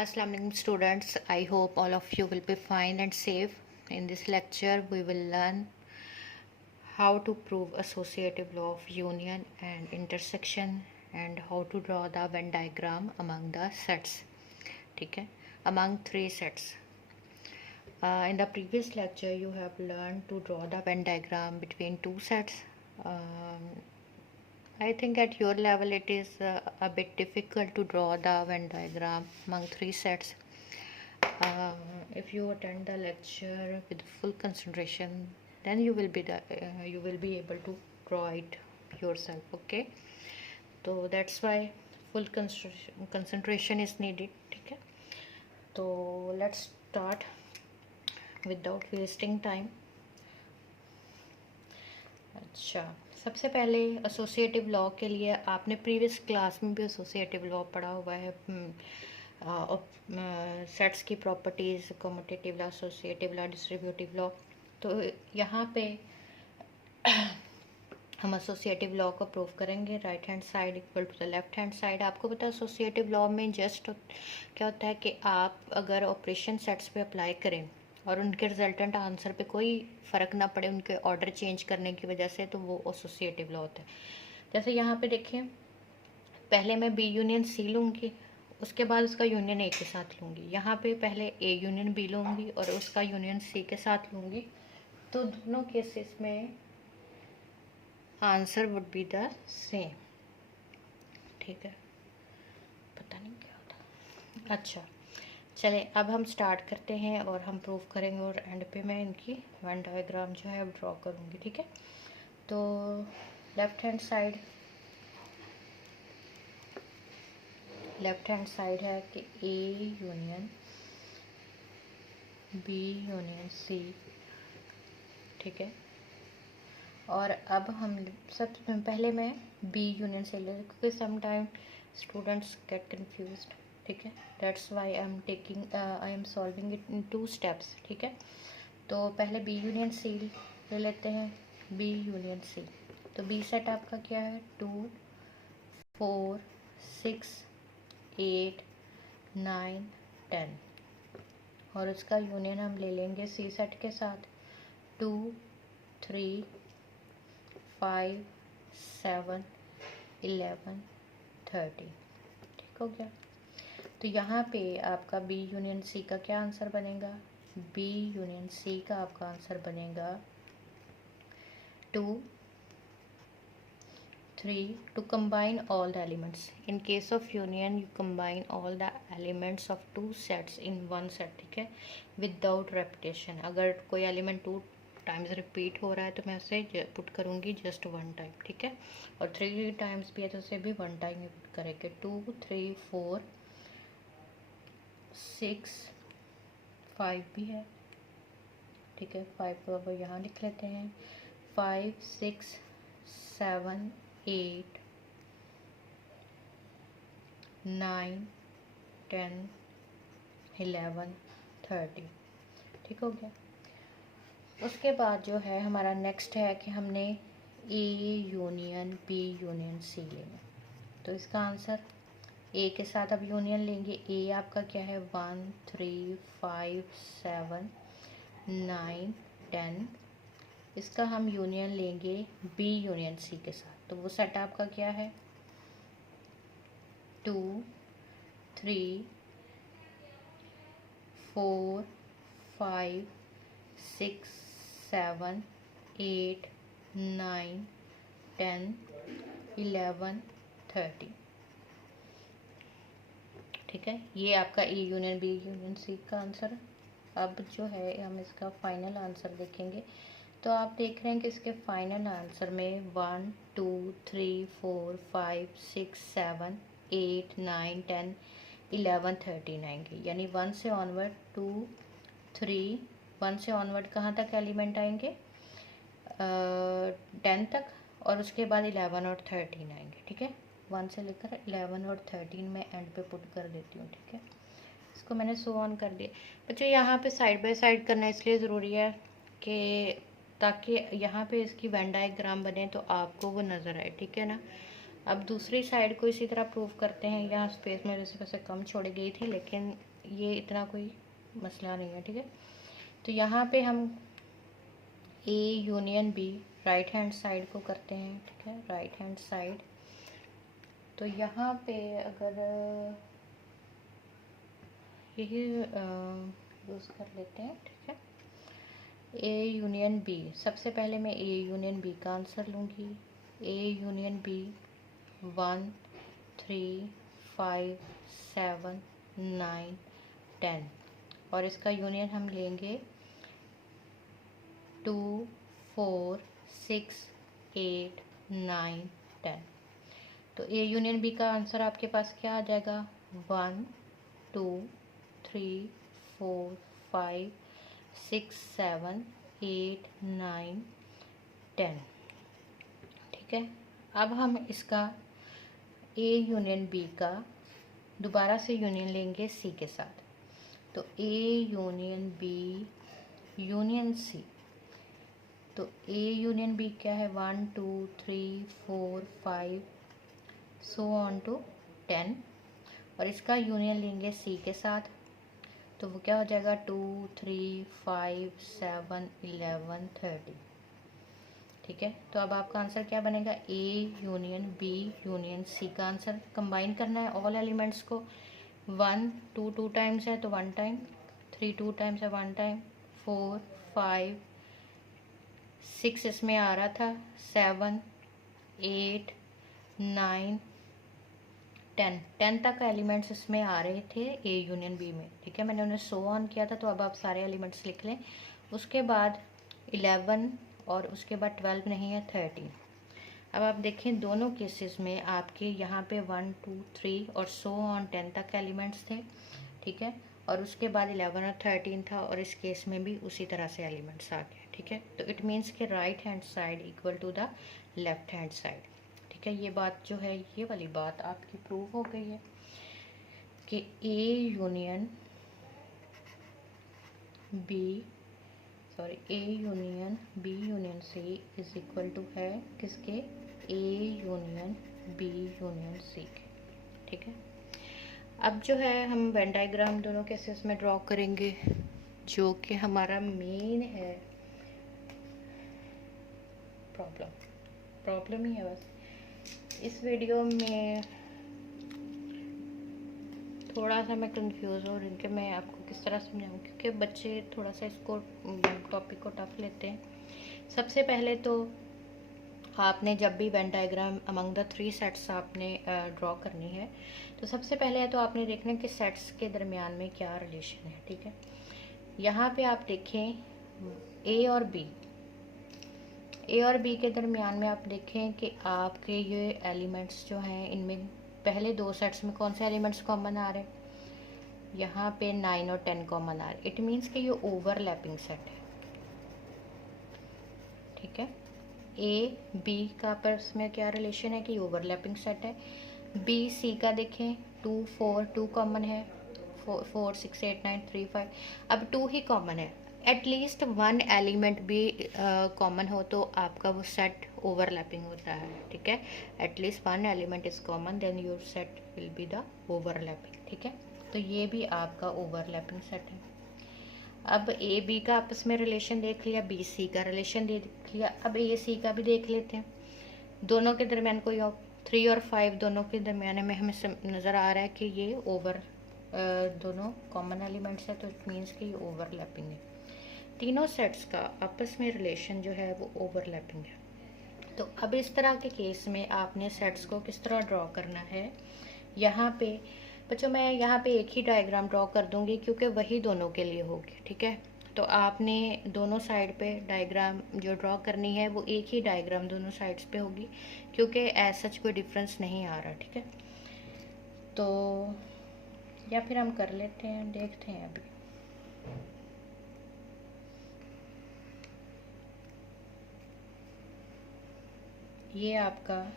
Assalamu alaikum students. I hope all of you will be fine and safe. In this lecture, we will learn how to prove associative law of union and intersection and how to draw the Venn diagram among the sets. ठीक है, among three sets. In the previous lecture, you have learned to draw the Venn diagram between two sets. I think at your level it is a bit difficult to draw the Venn diagram among three sets. If you attend the lecture with full concentration, then you will be able to draw it yourself. Okay, so that's why full concentration is needed. ठीक है, तो let's start without wasting time. अच्छा, सबसे पहले associative law के लिए आपने previous class में भी एसोसिएटिव लॉ पढ़ा हुआ है. सेट्स की properties, commutative law, associative law, distributive law. तो यहाँ पे हम एसोसिएटिव लॉ को प्रूव करेंगे. Right hand side equal to the left hand side. आपको पता है एसोसिएटिव लॉ में जस्ट क्या होता है कि आप अगर ऑपरेशन सेट्स पे अप्लाई करें और उनके रिजल्टेंट आंसर पे कोई फ़र्क ना पड़े उनके ऑर्डर चेंज करने की वजह से, तो वो एसोसिएटिव लॉ होता है. जैसे यहाँ पे देखिए, पहले मैं बी यूनियन सी लूँगी, उसके बाद उसका यूनियन ए के साथ लूँगी. यहाँ पे पहले ए यूनियन बी लूँगी और उसका यूनियन सी के साथ लूँगी. तो दोनों केसेस में answer would be the same. ठीक है, पता नहीं क्या होता. अच्छा, चले अब हम स्टार्ट करते हैं और हम प्रूव करेंगे और एंड पे मैं इनकी वेन डायग्राम जो है ड्रॉ करूँगी. ठीक है, तो लेफ्ट हैंड साइड है कि A union B union C. ठीक है, और अब हम सब पहले मैं बी यूनियन सी ले, क्योंकि समटाइम स्टूडेंट्स गेट कन्फ्यूज्ड. ठीक है, that's why I am solving it in 2 steps. ठीक है, तो पहले बी यूनियन सी ले लेते हैं. बी यूनियन सी, तो बी सेट आपका क्या है? 2 4 6 8 9 10. और उसका यूनियन हम ले लेंगे सी सेट के साथ 2 3 5 7 11 30. ठीक हो गया. तो यहाँ पे आपका बी यूनियन सी का क्या आंसर बनेगा? बी यूनियन सी का आपका आंसर बनेगा 2 3. To combine all the elements. In case of union you combine all the elements of 2 sets in 1 set. ठीक है, विदाउट रेपिटेशन. अगर कोई एलिमेंट 2 टाइम्स रिपीट हो रहा है तो मैं उसे पुट करूँगी जस्ट 1 टाइम. ठीक है, और 3 टाइम्स भी है तो उसे भी 1 टाइम ही पुट करेंगे. 2 3 4 6 5 भी है. ठीक है, 5 को अब यहाँ लिख लेते हैं. 5 6 7 8 9 10 11 30. ठीक हो गया. उसके बाद जो है हमारा नेक्स्ट है कि हमने A union B union C लेना. तो इसका आंसर ए के साथ अब यूनियन लेंगे. ए आपका क्या है? 1 3 5 7 9 10. इसका हम यूनियन लेंगे बी यूनियन सी के साथ. तो वो सेट आपका क्या है? 2 3 4 5 6 7 8 9 10 11 30. ठीक है, ये आपका A union B union C का आंसर है. अब जो है हम इसका फाइनल आंसर देखेंगे. तो आप देख रहे हैं कि इसके फाइनल आंसर में 1 2 3 4 5 6 7 8 9 10 11 13 आएंगे. यानी 1 से ऑनवर्ड 2 3 1 से ऑनवर्ड कहाँ तक एलिमेंट आएंगे? 10 तक, और उसके बाद 11 और 13 आएंगे. ठीक है, 1 से लेकर 11 और 13 में एंड पे पुट कर देती हूँ. ठीक है, इसको मैंने सो ऑन कर दिया. बच्चों यहाँ पे साइड बाय साइड करना इसलिए ज़रूरी है कि ताकि यहाँ पे इसकी वेन डायग्राम बने तो आपको वो नज़र आए. ठीक है ना. अब दूसरी साइड को इसी तरह प्रूव करते हैं. यहाँ स्पेस मेरे से वैसे कम छोड़ी गई थी, लेकिन ये इतना कोई मसला नहीं है, ठीक है। तो यहाँ पे हम A union B right hand side को करते हैं, ठीक है, राइट हैंड साइड। तो यहाँ पे अगर यही यूज़ कर लेते हैं, ठीक है। ए यूनियन बी, सबसे पहले मैं ए यूनियन बी का आंसर लूँगी। ए यूनियन बी 1 3 5 7 9 10, और इसका यूनियन हम लेंगे 2 4 6 8 9 10। तो ए यूनियन बी का आंसर आपके पास क्या आ जाएगा? 1 2 3 4 5 6 7 8 9 10, ठीक है। अब हम इसका ए यूनियन बी का दोबारा से यूनियन लेंगे सी के साथ। तो A union B union C, तो ए यूनियन बी क्या है? 1 2 3 4 5 सो ऑन टू 10, और इसका यूनियन लेंगे सी के साथ। तो वो क्या हो जाएगा? 2 3 5 7 11 30, ठीक है। तो अब आपका आंसर क्या बनेगा? A union B union C का आंसर कंबाइन करना है ऑल एलिमेंट्स को। 1 2 2 टाइम्स है तो 1 टाइम, 3 2 टाइम्स है 1 टाइम, 4 5 6 इसमें आ रहा था, 7 8 9 10 तक एलिमेंट्स इसमें आ रहे थे ए यूनियन बी में, ठीक है। मैंने उन्हें सो ऑन किया था, तो अब आप सारे एलिमेंट्स लिख लें। उसके बाद 11 और उसके बाद 12 नहीं है, 13। अब आप देखें दोनों केसेस में आपके यहाँ पे 1 2 3 और सो ऑन 10 तक एलिमेंट्स थे, ठीक है, और उसके बाद 11 और 13 था, और इस केस में भी उसी तरह से एलिमेंट्स आ गए, ठीक है। तो इट मीन्स कि right hand side equal to the left hand side, ठीक है। ये बात जो है, ये वाली बात आपकी प्रूव हो गई है कि A union B union C is equal to है किसके? A union B union C के, ठीक है। अब जो है हम वेन डायग्राम दोनों केसेस में ड्रॉ करेंगे, जो कि हमारा मेन है प्रॉब्लम ही है बस। इस वीडियो में थोड़ा सा मैं कंफ्यूज हो रही हूँ कि मैं आपको किस तरह समझाऊँ, क्योंकि बच्चे थोड़ा सा इसको टॉपिक को टफ लेते हैं। सबसे पहले तो आपने जब भी Venn diagram among the 3 sets आपने ड्रॉ करनी है, तो सबसे पहले है तो आपने देखना कि सेट्स के दरमियान में क्या रिलेशन है, ठीक है। यहाँ पे आप देखें ए और बी के दरमियान में आप देखें कि आपके ये एलिमेंट्स जो हैं, इनमें पहले 2 सेट्स में कौन से एलिमेंट्स कॉमन आ रहे हैं? यहाँ पे 9 और 10 कॉमन आ रहे। इट मीन्स कि ये ओवरलैपिंग सेट है, ठीक है। ए बी का आपस में क्या रिलेशन है कि ओवरलैपिंग सेट है। बी सी का देखें 2 4 2 कॉमन है, 4 6 8 9 3 5, अब 2 ही कॉमन है। एटलीस्ट 1 एलिमेंट भी कॉमन हो तो आपका वो सेट ओवरलैपिंग होता है, ठीक है। At least 1 element is common, then your set will be the overlapping, ठीक है। तो ये भी आपका ओवरलैपिंग सेट है। अब ए बी का आपस में रिलेशन देख लिया, बी सी का रिलेशन देख लिया, अब ए सी का भी देख लेते हैं। दोनों के दरमियान कोई 3 और 5 दोनों के दरमियान में हमें नज़र आ रहा है कि ये दोनों कॉमन एलिमेंट्स है, तो इट मीन्स कि ये ओवरलैपिंग है। तीनों सेट्स का आपस में रिलेशन जो है वो ओवरलैपिंग है। तो अब इस तरह के केस में आपने सेट्स को किस तरह ड्रॉ करना है? यहाँ पे बच्चों मैं यहाँ पे एक ही डायग्राम ड्रॉ कर दूँगी, क्योंकि वही दोनों के लिए होगी, ठीक है। तो आपने दोनों साइड पे डायग्राम जो ड्रॉ करनी है वो एक ही डायग्राम दोनों साइड्स पे होगी, क्योंकि एज सच कोई डिफरेंस नहीं आ रहा, ठीक है। तो या फिर हम कर लेते हैं, देखते हैं अभी। ये आपका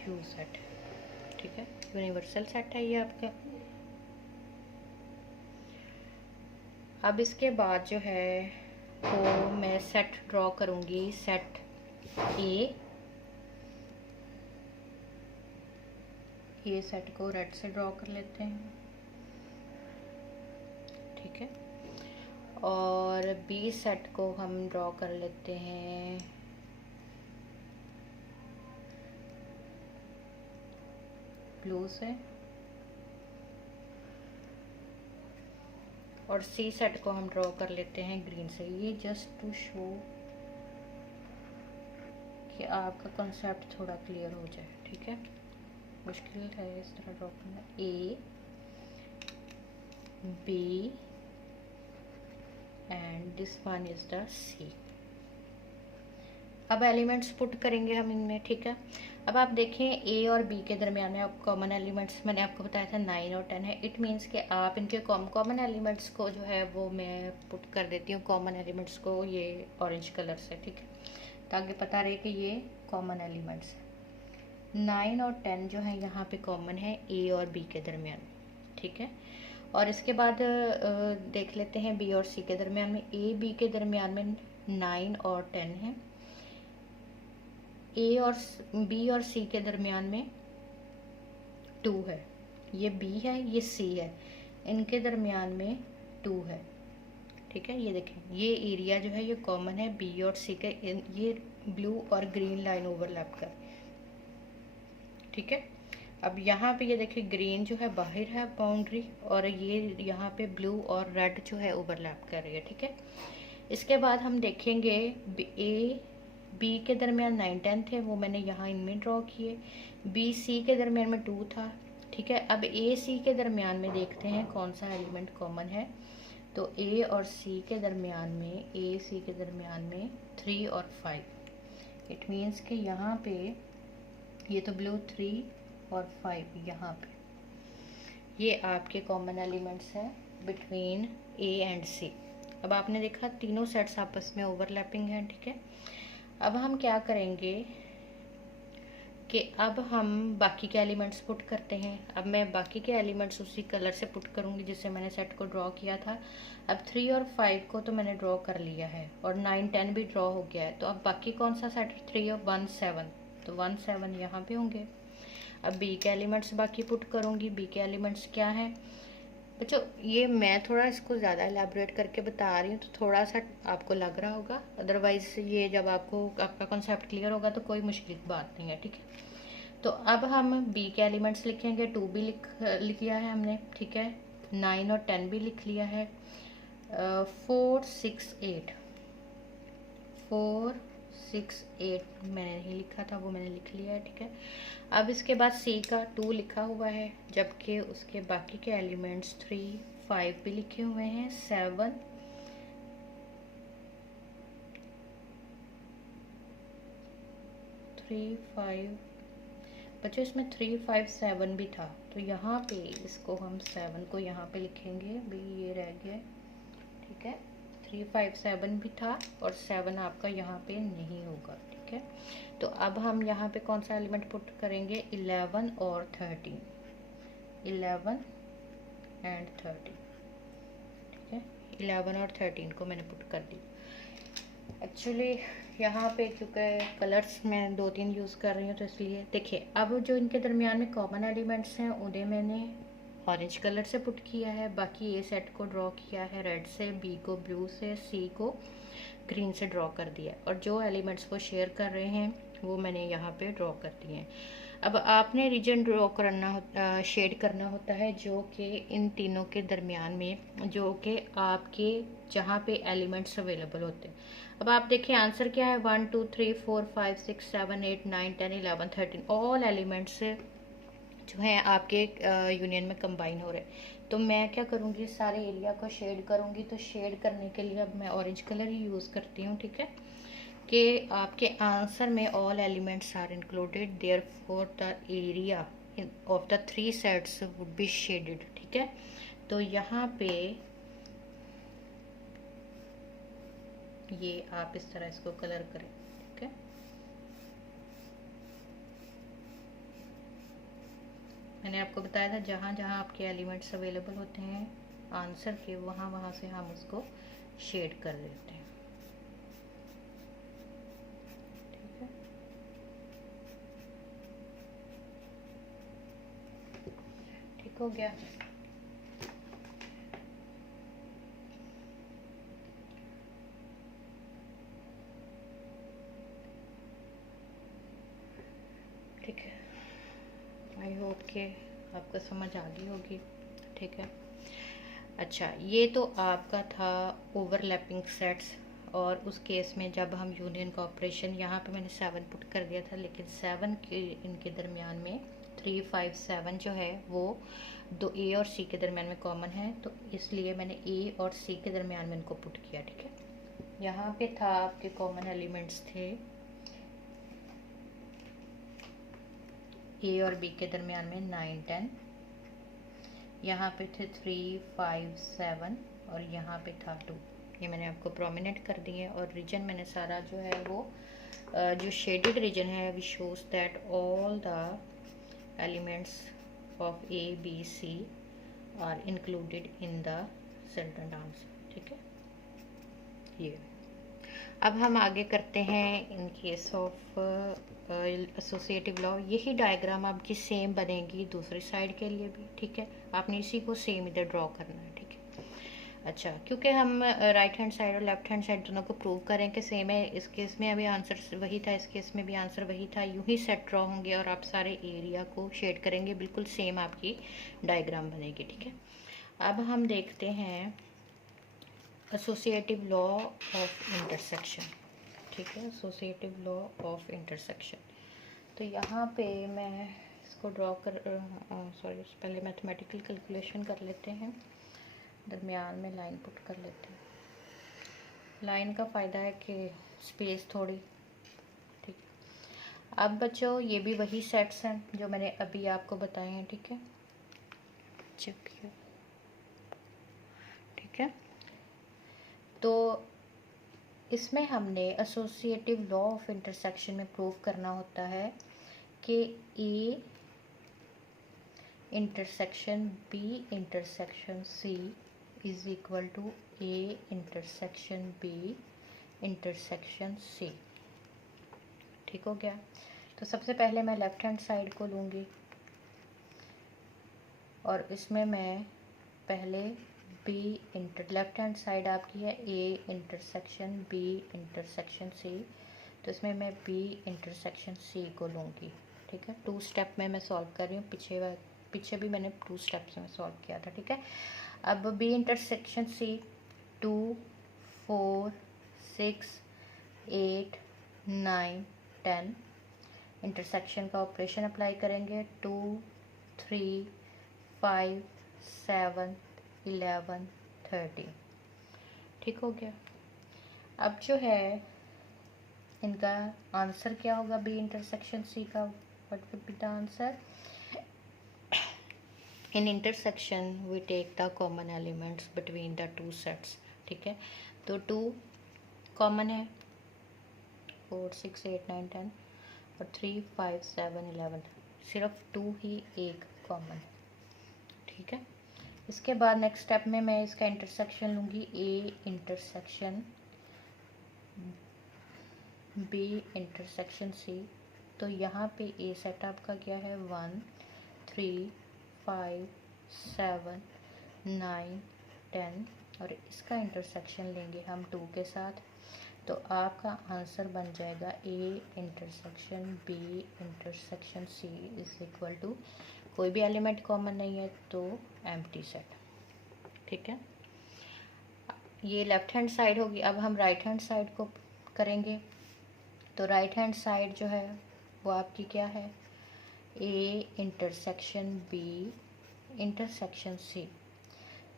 यू सेट है, ठीक है, यूनिवर्सल सेट है ये आपका। अब इसके बाद जो है वो मैं सेट ड्रॉ करूँगी, सेट ए। ये सेट को रेड से ड्रॉ कर लेते हैं। और बी सेट को हम ड्रॉ कर लेते हैं ब्लू से, और सी सेट को हम ड्रॉ कर लेते हैं ग्रीन से। ये जस्ट टू शो कि आपका कॉन्सेप्ट थोड़ा क्लियर हो जाए, ठीक है। मुश्किल है इस तरह ड्रॉ करना। A B and this one is the C. अब एलिमेंट्स पुट करेंगे हम इनमें, ठीक है। अब आप देखें ए और बी के दरमियान में अब कॉमन एलिमेंट्स मैंने आपको बताया था 9 और 10 है। इट मीन्स कि आप इनके कॉमन एलिमेंट्स को जो है वो मैं पुट कर देती हूँ, कॉमन एलिमेंट्स को ये ऑरेंज कलर से, ठीक है, ताकि पता रहे कि ये कॉमन एलिमेंट्स है। 9 और 10 जो है यहाँ पे कॉमन है ए और बी के दरमियान, ठीक है। और इसके बाद देख लेते हैं बी और सी के दरमियान में। ए बी के दरमियान में 9 और 10 है। ए और बी और सी के दरमियान में 2 है। ये बी है, ये सी है, इनके दरमियान में 2 है, ठीक है। ये देखें, ये एरिया जो है ये कॉमन है बी और सी के। ये ब्लू और ग्रीन लाइन ओवरलैप कर, ठीक है। अब यहाँ पे ये देखिए ग्रीन जो है बाहर है बाउंड्री, और ये यहाँ पे ब्लू और रेड जो है ओवरलैप कर रही है, ठीक है। इसके बाद हम देखेंगे ए बी के दरमियान 9 10 थे, वो मैंने यहाँ इनमें ड्रॉ किए। बी सी के दरमियान में 2 था, ठीक है। अब ए सी के दरमियान में देखते हैं कौन सा एलिमेंट कॉमन है। तो ए और सी के दरमियान में, ए सी के दरमियान में 3 और 5। इट मीन्स कि यहाँ पे ये तो ब्लू 3 और 5 यहाँ पे ये आपके कॉमन एलिमेंट्स हैं बिटवीन ए एंड सी। अब आपने देखा तीनों सेट्स आपस में ओवरलैपिंग हैं, ठीक है। अब हम क्या करेंगे कि अब हम बाकी के एलिमेंट्स पुट करते हैं। अब मैं बाकी के एलिमेंट्स उसी कलर से पुट करूँगी जिससे मैंने सेट को ड्रॉ किया था। अब 3 और 5 को तो मैंने ड्रॉ कर लिया है, और 9 10 भी ड्रॉ हो गया है। तो अब बाकी कौन सा सेट, 3 और 1 7, तो 1 7 यहाँ पे होंगे। अब बी के एलिमेंट्स बाकी पुट करूँगी। बी के एलिमेंट्स क्या है बच्चों, ये मैं थोड़ा इसको ज़्यादा एलैबोरेट करके बता रही हूँ तो थोड़ा सा आपको लग रहा होगा, अदरवाइज़ ये जब आपका कॉन्सेप्ट क्लियर होगा तो कोई मुश्किल बात नहीं है, ठीक है। तो अब हम बी के एलिमेंट्स लिखेंगे। 2 भी लिख लिया है हमने, ठीक है। 9 और 10 भी लिख लिया है। 4 6 8 4 6 8 मैंने नहीं लिखा था, वो मैंने लिख लिया है, ठीक है। अब इसके बाद सी का 2 लिखा हुआ है, जबकि उसके बाकी के एलिमेंट्स 3 5 भी लिखे हुए हैं, 7 3 5। बच्चों इसमें 3 5 7 भी था, तो यहाँ पे इसको हम 7 को यहाँ पे लिखेंगे भी, ये रह गया, ठीक है। 3 5 7 भी था और 7 आपका यहाँ पे नहीं होगा, ठीक है। तो अब हम यहाँ पे कौन सा एलिमेंट पुट करेंगे, 11 और 13, 11 एंड 13, ठीक है। 11 और 13 को मैंने पुट कर दी। एक्चुअली यहाँ पे क्योंकि कलर्स मैं 2-3 यूज़ कर रही हूँ तो इसलिए देखिए, अब जो इनके दरमियान में कॉमन एलिमेंट्स हैं उन्हें मैंने ऑरेंज कलर से पुट किया है, बाकी ए सेट को ड्रॉ किया है रेड से, बी को ब्लू से, सी को ग्रीन से ड्रॉ कर दिया, और जो एलिमेंट्स वो शेयर कर रहे हैं वो मैंने यहाँ पे ड्रॉ कर दिए हैं। अब आपने रीजन ड्रॉ करना शेड करना होता है जो कि इन तीनों के दरमियान में, जो कि आपके जहाँ पे एलिमेंट्स अवेलेबल होते हैं। अब आप देखिए आंसर क्या है, 1 2 3 4 5 6 7 8 9 10 11 13 ऑल एलिमेंट्स जो हैं आपके यूनियन में कंबाइन हो रहे हैं। तो मैं क्या करूँगी, सारे एरिया को शेड करूँगी। तो शेड करने के लिए अब मैं ऑरेंज कलर ही यूज़ करती हूँ, ठीक है, कि आपके आंसर में all elements are included, therefore the area of the 3 sets would be shaded, ठीक है। तो यहाँ पे ये आप इस तरह इसको कलर करें, ठीक है। मैंने आपको बताया था जहाँ जहाँ आपके एलिमेंट्स अवेलेबल होते हैं आंसर के, वहाँ वहाँ से हम उसको शेड कर देते हैं, ठीक है। ठीक हो गया। आई होप कि आपको समझ आ गई होगी। ठीक है, अच्छा ये तो आपका था ओवरलैपिंग सेट्स। और उस केस में जब हम यूनियन कॉपरेशन, यहाँ पे मैंने 7 पुट कर दिया था, लेकिन 7 के इनके दरमियान में 3 5 7 जो है वो दो ए और सी के दरमियान में कॉमन है, तो इसलिए मैंने ए और सी के दरमियान में इनको पुट किया। ठीक है, यहाँ पे था आपके कॉमन एलिमेंट्स थे ए और बी के दरमियान में 9 10, यहाँ पे थे 3 5 7 और यहाँ पे था 2। ये मैंने आपको प्रोमिनेंट कर दिए और रीजन मैंने सारा जो है वो जो शेडेड रीजन है we shows that all the elements of A B C are included in the sentence answer. ठीक है, ये अब हम आगे करते हैं in case of associative law. यही डायग्राम आपकी सेम बनेगी दूसरी साइड के लिए भी। ठीक है, आपने इसी को सेम इधर ड्रॉ करना है। ठीक है, अच्छा क्योंकि हम राइट हैंड साइड और लेफ्ट हैंड साइड दोनों को प्रूव करें कि सेम है, इस केस में अभी आंसर वही था, इस केस में भी आंसर वही था, यूं ही सेट ड्रॉ होंगे और आप सारे एरिया को शेड करेंगे, बिल्कुल सेम आपकी डायग्राम बनेगी। ठीक है, अब हम देखते हैं एसोसिएटिव लॉ ऑफ इंटरसेक्शन। ठीक है, एसोसिएटिव लॉ ऑफ इंटरसेक्शन। तो यहाँ पे मैं इसको ड्रॉ कर सॉरी पहले मैथमेटिकल कैलकुलेशन कर लेते हैं, दरमियान में लाइन पुट कर लेते हैं। लाइन का फ़ायदा है कि स्पेस थोड़ी। ठीक, अब बच्चों ये भी वही सेट्स हैं जो मैंने अभी आपको बताए हैं। ठीक है, चेक किया। ठीक है, तो इसमें हमने एसोसिएटिव लॉ ऑफ इंटरसेक्शन में प्रूव करना होता है कि A intersection B intersection C is equal to A intersection B intersection C. ठीक हो गया, तो सबसे पहले मैं लेफ्ट हैंड साइड को लूँगी और इसमें मैं पहले बी लेफ्ट हैंड साइड आपकी है A intersection B intersection C, तो इसमें मैं बी इंटरसेक्शन सी को लूँगी। ठीक है, 2 स्टेप में मैं सॉल्व कर रही हूँ, पीछे भी मैंने 2 स्टेप्स में सॉल्व किया था। ठीक है, अब बी इंटरसेक्शन सी 2 4 6 8 9 10 इंटरसेक्शन का ऑपरेशन अप्लाई करेंगे 2 3 5 7 11 30। ठीक हो गया, अब जो है इनका आंसर क्या होगा बी इंटरसेक्शन सी का, what would be the answer? In intersection we take the common elements between the 2 sets. ठीक है, तो 2 कॉमन है 4 6 8 9 10 और 3 5 7 11, सिर्फ 2 ही एक कॉमन है। ठीक है, इसके बाद नेक्स्ट स्टेप में मैं इसका इंटरसेक्शन लूँगी A intersection B intersection C, तो यहाँ पे ए सेट आपका क्या है 1 3 5 7 9 10 और इसका इंटरसेक्शन लेंगे हम 2 के साथ, तो आपका आंसर बन जाएगा A intersection B intersection C is equal to, कोई भी एलिमेंट कॉमन नहीं है तो एम्प्टी सेट। ठीक है, ये लेफ्ट हैंड साइड होगी। अब हम राइट हैंड साइड को करेंगे, तो राइट हैंड साइड जो है वो आपकी क्या है A intersection B intersection C,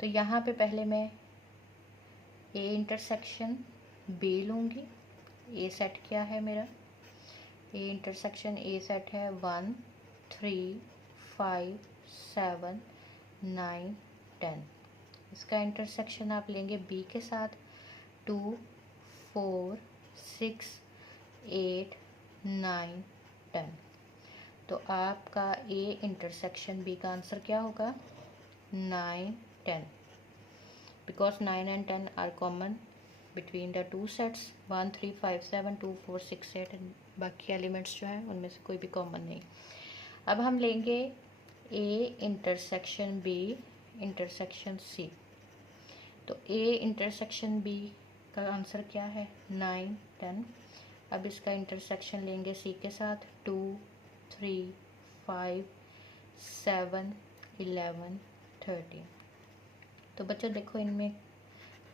तो यहाँ पे पहले मैं ए इंटरसेक्शन बी लूँगी। ए सेट क्या है मेरा, ए इंटरसेक्शन ए सेट है 1 3 5 7 9 10, इसका इंटरसेक्शन आप लेंगे बी के साथ 2 4 6 8 9 10, तो आपका ए इंटरसेक्शन बी का आंसर क्या होगा 9 10, because 9 and 10 are common between the 2 sets 1 3 5 7 2 4 6 8 and बाकी एलिमेंट्स जो हैं उनमें से कोई भी कॉमन नहीं। अब हम लेंगे A intersection B intersection C, तो ए इंटरसेक्शन बी का आंसर क्या है 9 10, अब इसका इंटरसेक्शन लेंगे सी के साथ 2 3 5 7, 11, 13। तो बच्चों देखो इनमें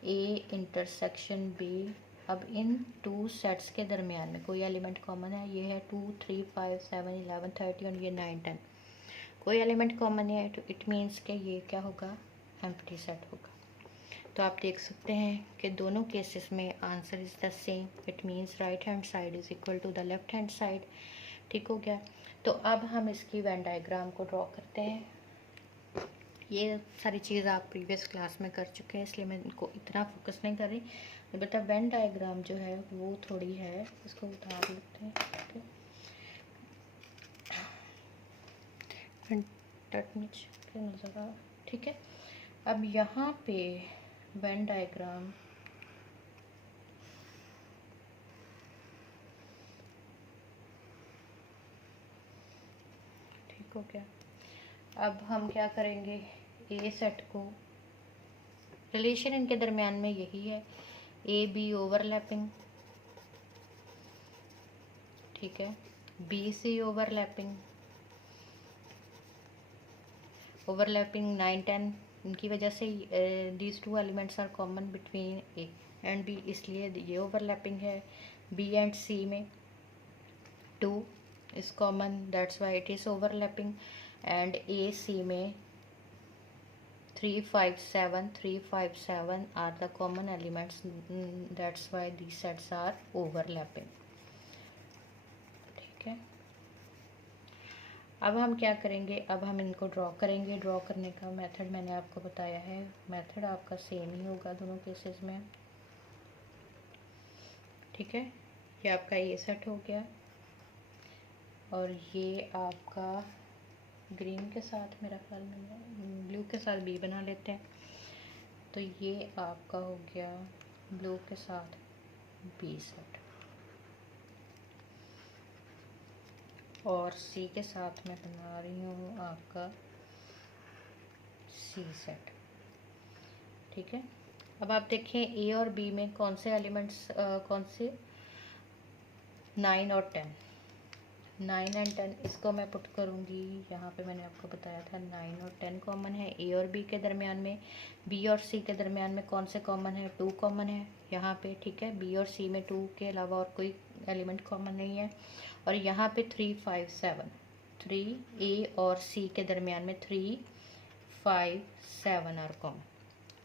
ए इंटरसेक्शन बी। अब इन टू सेट्स के दरमियान में कोई एलिमेंट कॉमन है, ये है 2, 3, 5, 7, 11, 30 और ये 9, 10। कोई एलिमेंट कॉमन है तो इट मीन्स के ये क्या होगा, एम्प्टी सेट होगा। तो आप देख सकते हैं कि दोनों केसेस में answer is the same. It means right hand side is equal to the left hand side. ठीक हो गया। तो अब हम इसकी वेन डायग्राम को ड्रॉ करते हैं। ये सारी चीज़ आप प्रीवियस क्लास में कर चुके हैं, इसलिए मैं इनको इतना फोकस नहीं कर रही। अलबत्ता वेन डायग्राम जो है वो थोड़ी है, इसको उतार लेते हैं। नज़र आ, ठीक है। अब यहाँ पे वेन डायग्राम ठीक हो गया। अब हम क्या करेंगे, ए सेट को, रिलेशन इनके दरमियान में यही है, ए बी ओवरलैपिंग, ठीक है, बी सी ओवरलैपिंग, 9, 10 इनकी वजह से these two elements are common between A and B, इसलिए ये ओवरलैपिंग है। बी एंड सी में 2 is common, that's why it is overlapping. And A C में 3, 5, 7 are the common elements, that's why these sets are overlapping। ठीक है। अब हम क्या करेंगे, अब हम इनको ड्रॉ करेंगे। ड्रॉ करने का मेथड मैंने आपको बताया है, मेथड आपका सेम ही होगा दोनों केसेस में। ठीक है, ये आपका ए सेट हो गया और ये आपका ग्रीन के साथ, मेरा ख्याल में ब्लू के साथ बी बना लेते हैं। तो ये आपका हो गया ब्लू के साथ बी सेट, और सी के साथ मैं बना रही हूँ आपका सी सेट। ठीक है। अब आप देखें ए और बी में कौन से एलिमेंट्स, कौन से 9 और 10, 9 एंड 10 इसको मैं पुट करूँगी। यहाँ पे मैंने आपको बताया था 9 और 10 कॉमन है। ए और बी के दरमियान में, बी और सी के दरमियान में कौन से कॉमन है, 2 कॉमन है यहाँ पे। ठीक है, बी और सी में 2 के अलावा और कोई एलिमेंट कॉमन नहीं है। और यहाँ पे 3, 5, 7, 3 ए और सी के दरमियान में 3, 5, 7 आर कॉमन।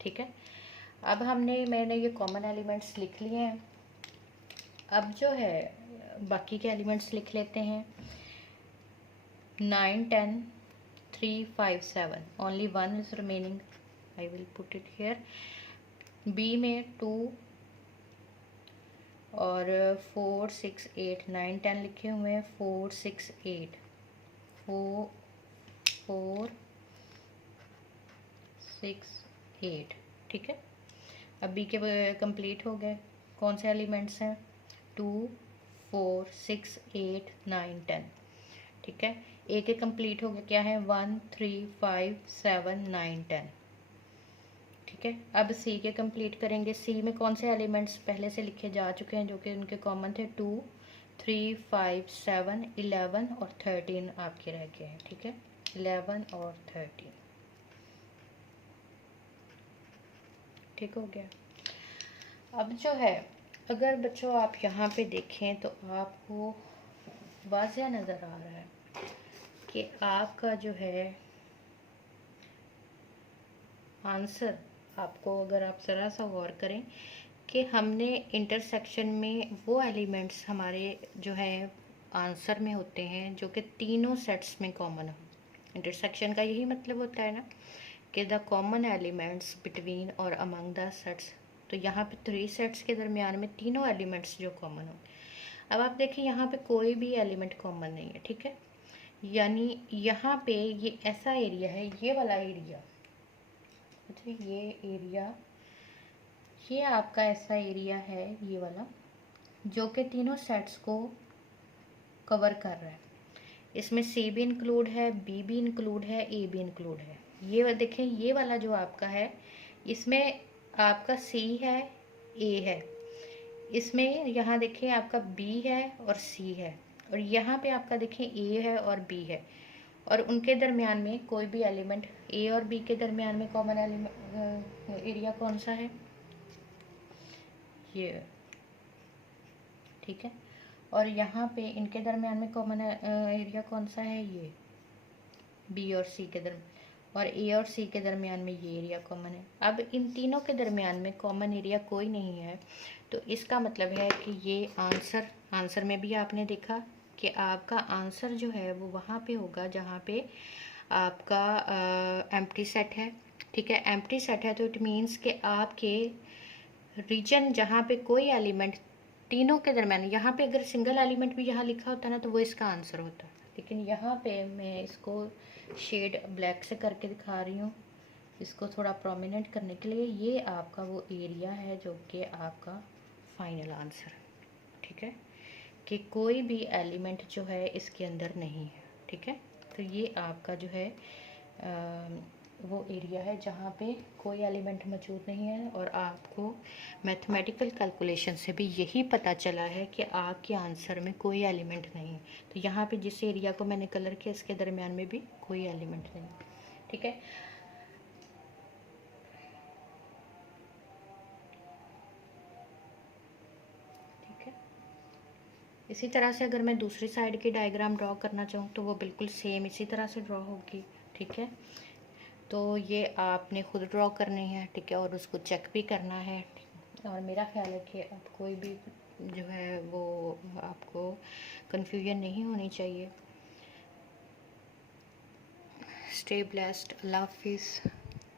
ठीक है। अब मैंने ये कॉमन एलिमेंट्स लिख लिए हैं। अब जो है बाकी के एलिमेंट्स लिख लेते हैं। 9, 10, 3, 5, 7, only 1 is remaining, I will put it here. B में 2 और 4, 6, 8, 9, 10 लिखे हुए हैं। 4, 6, 8, 4, 6, 8। ठीक है। अब बी के कंप्लीट हो गए। कौन से एलिमेंट्स हैं, 2, 4, 6, 8, 9, 10। ठीक है। ए के कंप्लीट हो गए, क्या है, 1, 3, 5, 7, 9, 10। ठीक है। अब सी के कंप्लीट करेंगे। सी में कौन से एलिमेंट्स पहले से लिखे जा चुके हैं जो कि उनके कॉमन थे, 2, 3, 5, 7, 11 और 13 आपके रह गए हैं। ठीक है, 11 और 13। ठीक हो गया। अब जो है, अगर बच्चों आप यहाँ पे देखें तो आपको वाज़ह नज़र आ रहा है कि आपका जो है आंसर, आपको अगर आप ज़रा सा गौर करें कि हमने इंटरसेक्शन में वो एलिमेंट्स हमारे जो है आंसर में होते हैं जो कि तीनों सेट्स में कॉमन हो। इंटरसेक्शन का यही मतलब होता है ना कि द कॉमन एलिमेंट्स बिटवीन और अमंग द सेट्स। तो यहाँ पे 3 सेट्स के दरमियान में तीनों एलिमेंट्स जो कॉमन हो। अब आप देखिए यहाँ पे कोई भी एलिमेंट कॉमन नहीं है। ठीक है, यानी यहाँ पे ये ऐसा एरिया है, ये वाला एरिया, अच्छा ये एरिया, ये आपका ऐसा एरिया है ये वाला, जो कि तीनों सेट्स को कवर कर रहा है। इसमें सी भी इंक्लूड है, बी भी इंक्लूड है, ए भी इंक्लूड है। ये देखें, ये वाला जो आपका है इसमें आपका सी है, ए है, इसमें यहाँ देखिए आपका बी है और सी है, और यहाँ पे आपका देखें ए है और बी है। और उनके दरमियान में कोई भी एलिमेंट, ए और बी के दरमियान में कॉमन एरिया कौन सा है, ये, ठीक है। और यहाँ पे इनके दरमियान में कॉमन एरिया कौन सा है, ये बी और सी के दरमियान, और ए और सी के दरमियान में ये एरिया कॉमन है। अब इन तीनों के दरमियान में कॉमन एरिया कोई नहीं है, तो इसका मतलब है कि ये आंसर में भी आपने देखा कि आपका आंसर जो है वो वहाँ पे होगा जहाँ पे आपका एम्प्टी सेट है, ठीक है। एम्प्टी सेट है तो इट मीन्स कि आपके रीजन जहाँ पे कोई एलिमेंट तीनों के दरमियान, यहाँ पे अगर सिंगल एलिमेंट भी यहाँ लिखा होता ना तो वो इसका आंसर होता, लेकिन यहाँ पे मैं इसको शेड ब्लैक से करके दिखा रही हूँ, इसको थोड़ा प्रोमिनेंट करने के लिए। ये आपका वो एरिया है जो कि आपका फाइनल आंसर, ठीक है, कि कोई भी एलिमेंट जो है इसके अंदर नहीं है, ठीक है। तो ये आपका जो है वो एरिया है जहाँ पे कोई एलिमेंट मौजूद नहीं है, और आपको मैथमेटिकल कैलकुलेशन से भी यही पता चला है कि आपके आंसर में कोई एलिमेंट नहीं है। तो यहाँ पे जिस एरिया को मैंने कलर किया इसके दरमियान में भी कोई एलिमेंट नहीं, ठीक है। इसी तरह से अगर मैं दूसरी साइड की डायग्राम ड्रॉ करना चाहूँ तो वो बिल्कुल सेम इसी तरह से ड्रॉ होगी, ठीक है। तो ये आपने खुद ड्रॉ करनी है, ठीक है, और उसको चेक भी करना है। और मेरा ख्याल है कि अब कोई भी जो है वो आपको कन्फ्यूजन नहीं होनी चाहिए। स्टे ब्लेस्ड, अल्लाह हाफिज़।